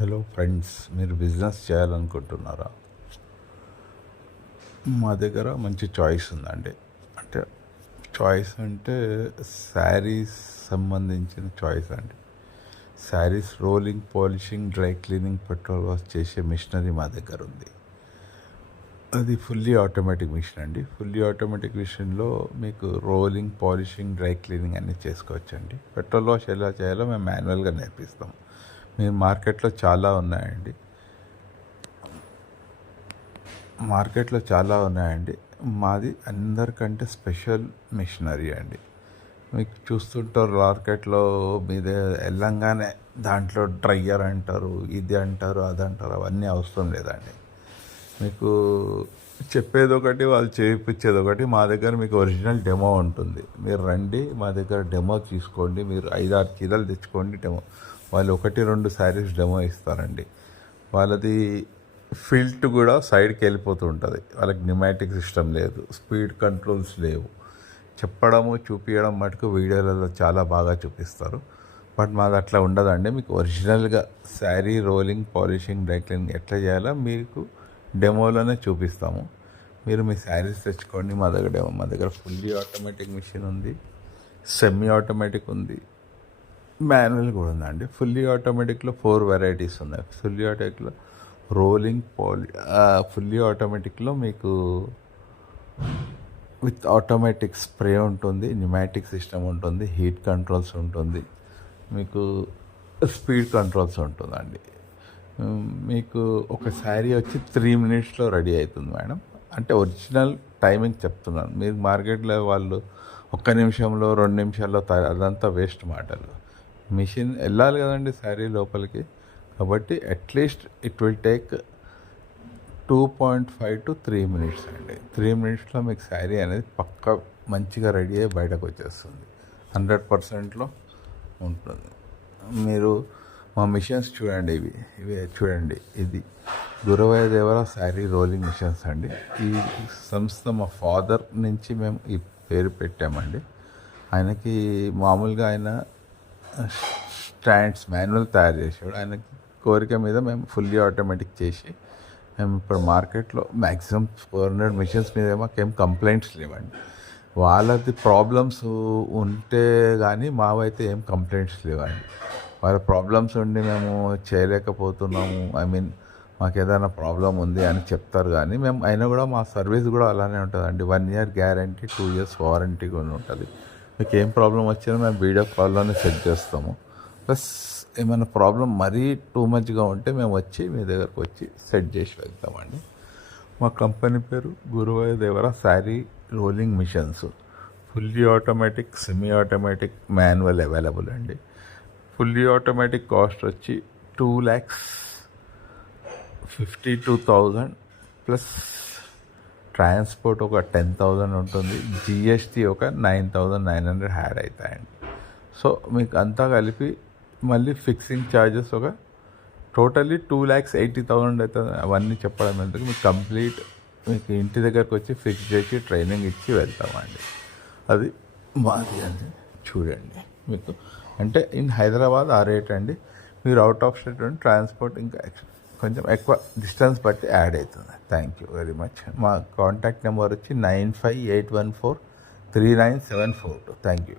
Hello friends, మీరు business చేయాలనుకుంటున్నారా? మా దగ్గర మంచి చాయిస్ ఉందండి. అంటే చాయిస్ అంటే శారీస్ సంబంధించిన చాయిస్ అండి. Saris rolling, polishing, dry cleaning, petrol wash చేసే మిషనరీ మా దగ్గర ఉంది. అది ఫుల్లీ ఆటోమేటిక్ మిషన్ అండి. ఫుల్లీ ఆటోమేటిక్ మిషన్లో మీకు రోలింగ్, పాలిషింగ్, డ్రై క్లీనింగ్ అన్నీ చేసుకోవచ్చండి. పెట్రోల్ వాష్ ఎలా చేయాలో మేము మాన్యువల్గా నేర్పిస్తాం. మీరు మార్కెట్లో చాలా ఉన్నాయండి. మాది అందరికంటే స్పెషల్ మిషనరీ అండి. మీకు చూస్తుంటారు మార్కెట్లో మీదే వెళ్ళంగానే దాంట్లో డ్రయ్యర్ అంటారు, ఇది అంటారు, అది అంటారు. అవన్నీ అవసరం లేదండి. మీకు చెప్పేది ఒకటి, వాళ్ళు చేయించేది ఒకటి. మా దగ్గర మీకు ఒరిజినల్ డెమో ఉంటుంది. మీరు రండి, మా దగ్గర డెమో తీసుకోండి. మీరు 5-6 చీరలు తెచ్చుకోండి డెమో. వాళ్ళు 1-2 శారీస్ డెమో ఇస్తారండి. వాళ్ళది ఫిల్ట్ కూడా సైడ్కి వెళ్ళిపోతూ ఉంటుంది. వాళ్ళకి న్యూమాటిక్ సిస్టమ్ లేదు, స్పీడ్ కంట్రోల్స్ లేవు. చెప్పడము, చూపించడం మటుకు వీడియోలలో చాలా బాగా చూపిస్తారు. బట్ మాది అట్లా ఉండదండి. మీకు ఒరిజినల్గా sari rolling, polishing, dry cleaning ఎట్లా చేయాలో మీకు డెమోలోనే చూపిస్తాము. మీరు మీ శారీస్ తెచ్చుకోండి. మా దగ్గర ఫుల్లీ ఆటోమేటిక్ మిషన్ ఉంది, సెమీ ఆటోమేటిక్ ఉంది, మాన్యువల్ కూడా ఉందండి. ఫుల్లీ ఆటోమేటిక్లో 4 వెరైటీస్ ఉన్నాయి. ఫుల్లీ ఆటోమేటిక్లో రోలింగ్, ఫుల్లీ ఆటోమేటిక్లో మీకు విత్ ఆటోమేటిక్ స్ప్రే ఉంటుంది, న్యూమాటిక్ సిస్టమ్ ఉంటుంది, హీట్ కంట్రోల్స్ ఉంటుంది, మీకు స్పీడ్ కంట్రోల్స్ ఉంటుందండి. మీకు ఒక శారీ వచ్చి 3 మినిట్స్లో రెడీ అవుతుంది మేడం. అంటే ఒరిజినల్ టైమింగ్ చెప్తున్నాను. మీరు మార్కెట్లో వాళ్ళు 1 నిమిషంలో 2 నిమిషాల్లో అదంతా వేస్ట్ మాటలు. మిషన్ వెళ్ళాలి కదండి శారీ లోపలికి. కాబట్టి at least it will take 2.5 to 3 minutes అండి. 3 మినిట్స్లో మీకు శారీ అనేది పక్కా మంచిగా రెడీ అయ్యి బయటకు వచ్చేస్తుంది. 100%లో ఉంటుంది. మీరు మా మిషన్స్ చూడండి, ఇవి చూడండి. ఇది గురవయ్య దేవర శారీ రోలింగ్ మిషన్స్ అండి. ఈ సంస్థ మా ఫాదర్ నుంచి మేము ఈ పేరు పెట్టామండి. ఆయనకి మామూలుగా ఆయన స్టాండ్స్ మాన్యువల్ తయారు చేసాడు. ఆయనకి కోరిక మీద మేము ఫుల్లీ ఆటోమేటిక్ చేసి మేము ఇప్పుడు మార్కెట్లో మ్యాక్సిమం 400 మిషన్స్ మీద మాకేం కంప్లైంట్స్ లేవండి. వాళ్ళది ప్రాబ్లమ్స్ ఉంటే కానీ మావైతే ఏం కంప్లైంట్స్ లేవండి. వాళ్ళ ప్రాబ్లమ్స్ ఉండి మేము చేయలేకపోతున్నాము, మాకు ఏదైనా ప్రాబ్లం ఉంది అని చెప్తారు. కానీ మేము అయినా కూడా మా సర్వీస్ కూడా అలానే ఉంటుందండి. 1 year గ్యారంటీ, 2 years వారంటీ కూడా ఉంటుంది. మీకు ఏం ప్రాబ్లం వచ్చినా మేము వీడియో కాల్లోనే సెట్ చేస్తాము. ప్లస్ ఏమైనా ప్రాబ్లం మరీ టూ మచ్గా ఉంటే మేము వచ్చి మీ దగ్గరకు వచ్చి సెట్ చేసి వెళ్తామండి. మా కంపెనీ పేరు Guruvayya Devara sari rolling machines. Fully automatic, semi automatic, manual available అండి. ఫుల్లీ ఆటోమేటిక్ కాస్ట్ వచ్చి 2,52,000 ప్లస్ ట్రాన్స్పోర్ట్ ఒక 10,000 ఉంటుంది. జిఎస్టీ ఒక 9,900 యాడ్ అవుతాయండి. సో మీకు అంతా కలిపి మళ్ళీ ఫిక్సింగ్ ఛార్జెస్ ఒక టోటల్లీ 2,80,000 అవుతుంది. అవన్నీ చెప్పడం ఎందుకు, మీకు కంప్లీట్ మీకు ఇంటి దగ్గరకు వచ్చి ఫిక్స్ చేసి ట్రైనింగ్ ఇచ్చి వెళ్తామండి. అది మాది అండి. చూడండి, మీకు అంటే ఇన్ హైదరాబాద్ ఆ రేట్ అండి. మీరు అవుట్ ఆఫ్ స్టేట్ ట్రాన్స్పోర్ట్ ఇంకా కొంచెం ఎక్కువ డిస్టెన్స్ బట్టి యాడ్ అవుతుంది. Thank you very much. మా కాంటాక్ట్ నెంబర్ వచ్చి 9581439742. Thank you.